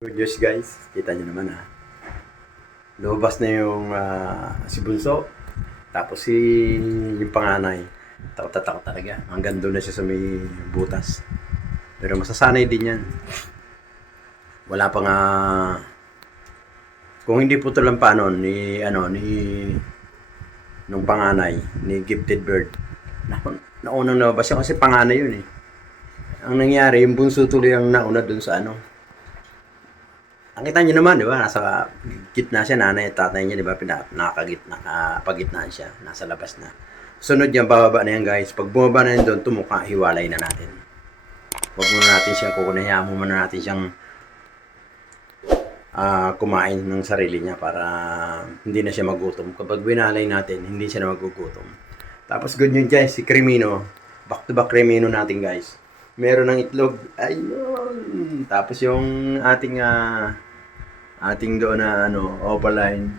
Good news guys, kita nyo naman ha. Lumabas na yung si Bunso. Tapos yung panganay. Takot na takot talaga. Hanggang doon na siya sa may butas. Pero masasanay din yan. Wala pa nga. Kung hindi putol ang paano ni nung panganay, ni Gifted Bird. Naunang lumabas siya kasi panganay yun eh. Ang nangyari, yung Bunso tuloy ang nauna doon sa Nakita niyo naman, di ba? Nasa gitna siya, nanay at tatay niya, di ba? Nakapagitnaan siya, nasa labas na. Sunod yan, bababa na yan guys. Pag bumaba na yan doon, tumuka, hiwalay na natin. Huwag muna natin siyang kukunayaan, muna natin siyang kumain ng sarili niya para hindi na siya magutom. Kapag binalay natin, hindi siya na magugutom. Tapos good news guys, si Crimino. Back to back Crimino natin guys. Meron ng itlog. Ayun. Tapos yung ating doon na opaline,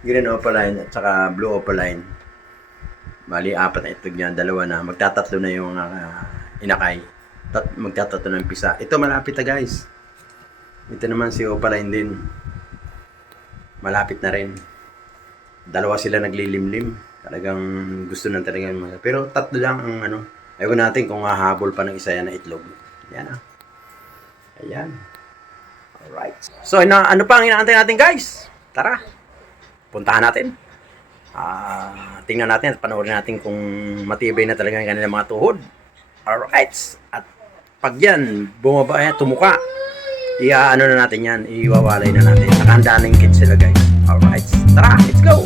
green opaline at saka blue opaline. Bali, 4 na itlog niya, 2 na. Magtatatlo na yung inakay. Magtatatlo ng pisa. Ito malapit na guys. Ito naman si opaline din. Malapit na rin. 2 sila naglilimlim. Talagang gusto na talagang pero 3 lang ang Ewan natin kung hahabol pa ng isa yan na itlog. Yan Ayan. Alright. So, ano pa ang inaantay natin guys? Tara. Puntahan natin. Tingnan natin at panoorin natin kung matibay na talaga yung kanilang mga tuhod. Alright. At pag yan, bumaba yan, tumuka. Na natin yan. Iwawalay na natin. Nakahanda na yung kids sila guys. Alright. Tara, let's go!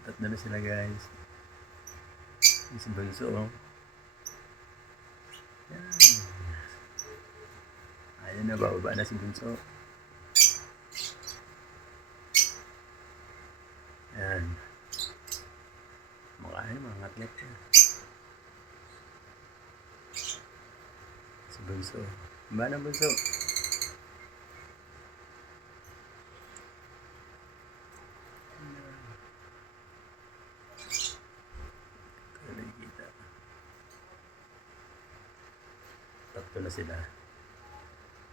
Tatlo na sila guys. Si Bunso. Ayun na, bababa na si Bunso. Ayan. Mga atlet yan. Si Bunso. Ba na Bunso? Tatlo na sila.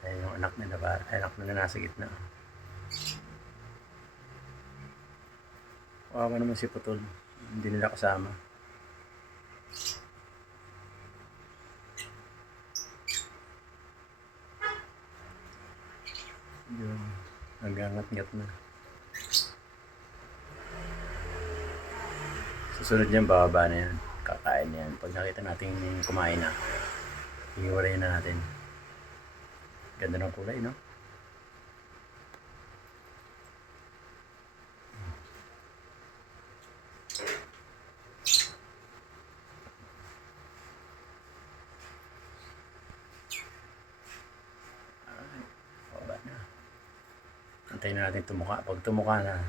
Ayan yung anak na nasa gitna. Kawawa naman si Putol. Hindi nila kasama. Yun. Nagangat-ngat na. Susunod niyan, bababa na yan. Kakain yan. Pag nakita natin kumain na, iiwalayin na natin. Ganda ng kulay, no? Alright. Baba na. Antayin na natin tumuka. Pag tumuka na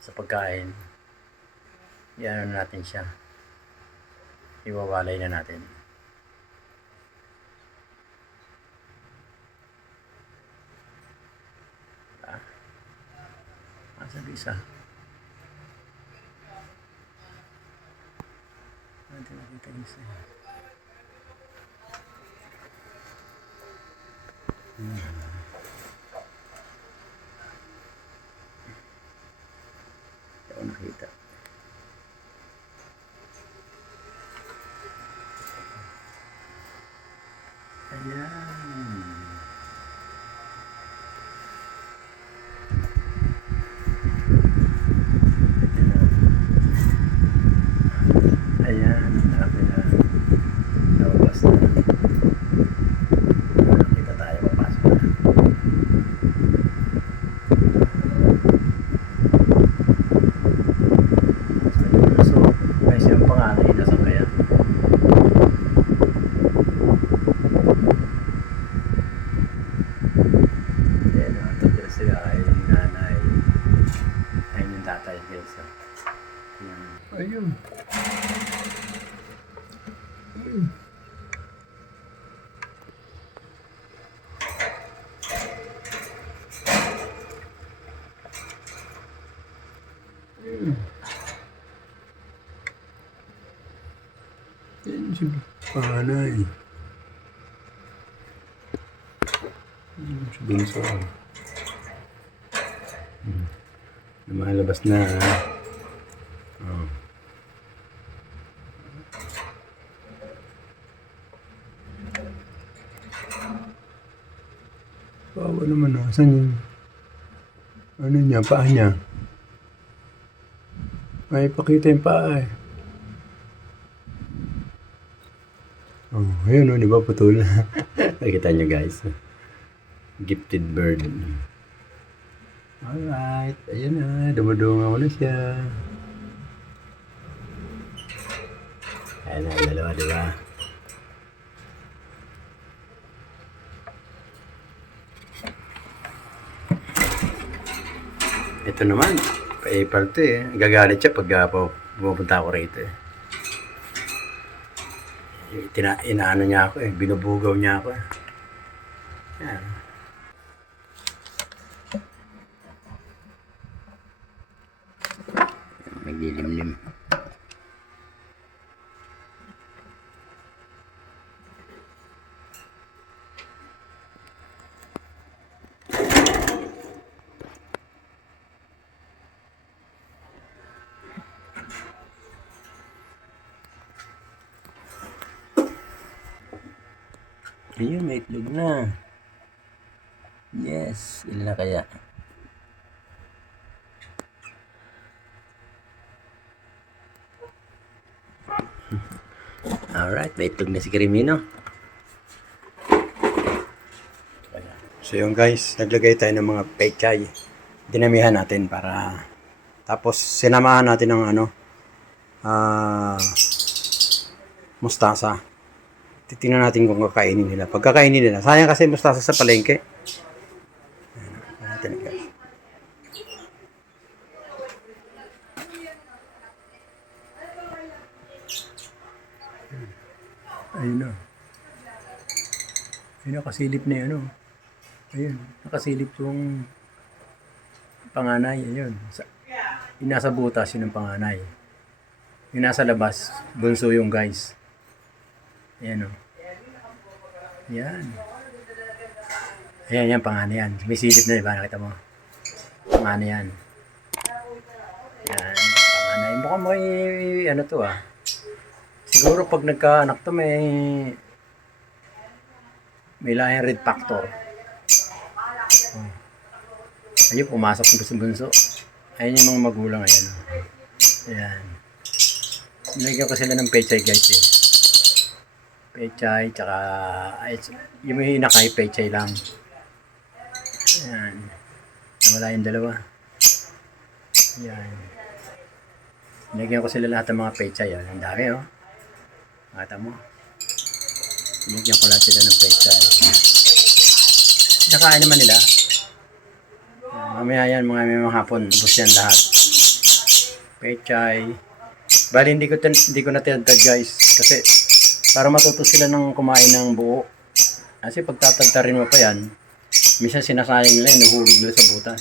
sa pagkain, iano na natin siya. Iwawalay na natin. Sabi isa. Natin nakita isa. Ito nakita. Ayan. Ayan, namin na nababas na. Nakita tayo, papasok na. Ayun. Yan si panganay. Si bunso. Lumalabas na. Oh. Bawa naman oh. Saan yun? Ano niya? Paa niya? May pakita yung paa eh. Oh, ayun oh, di ba putol? Nakita nyo guys. Gifted bird. Alright, ayan na. Dumadungaw na siya. Ayan na, dalawa, di ba? Ito naman, pa-apal to eh. Gagalit siya pag pupunta ako rito eh. Inaano niya ako eh, binubugaw niya ako eh. Yan. Naglilimlim. Ayun, may itlog na. Yes, ilan na kaya? Alright, may itlog na si Crimino. So yun guys, naglagay tayo ng mga pechay. Dinamihan natin para... Tapos sinamahan natin ng mustasa. Titingnan natin kung kakainin nila. Pag kakainin nila, sayang kasi mustasa sa palengke. Ayan natin guys. Ayun na. Ayun, nakasilip na yun. Ayun, nakasilip yung panganay. Ayun. Yung nasa butas, yun ang panganay. Yung nasa labas, bunso yung guys. Ayan o. Ayan. Ayan yan, panganay yan. May silip na, diba? Nakita mo? Panganay yan. Ayan, panganay. Mukhang may, to siguro pag nagkaanak to, may lahing red factor. Ayun, pumasok na sa bunso. Ayan yung mga magulang, ayan. Ayan. Nilagyan ko sila ng pechay guys eh. Pechay, tsaka yung may hinakay, pechay lang. Ayan. Nawala yung dalawa. Ayan. Nilagyan ko sila lahat ng mga pechay. Ang dami oh. Makita mo. Nilagyan ko lahat sila ng pechay. Nakain naman nila. Mamaya yan, mga hapon. Ubus yan lahat. Pechay. Bali, hindi ko natagtag guys. Kasi para matuto sila ng kumain ng buo. Kasi pagtatagtarin mo pa yan, minsan sinasayang nila, inuhulog nila sa butas.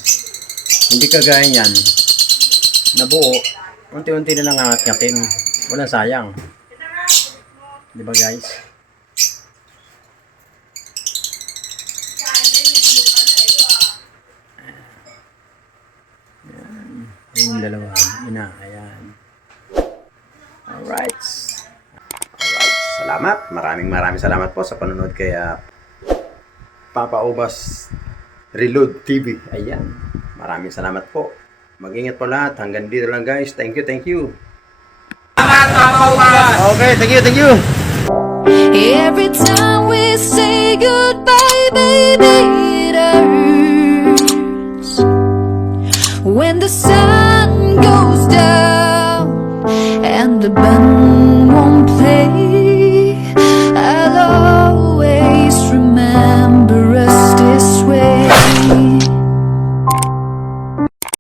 Hindi kagaya niyan, na buo, unti-unti na lang angat-ngatin. Walang sayang. Diba guys? Ayan. Ayan yung dalawa. Ayan. Alright. Salamat. Maraming salamat po sa panonood kay Papa Obas Reload TV. Ayan. Maraming salamat po. Mag-ingat po lahat. Hanggang dito lang guys. Thank you. Okay, thank you. Every time we say goodbye, baby, it hurts. When the sun goes down and the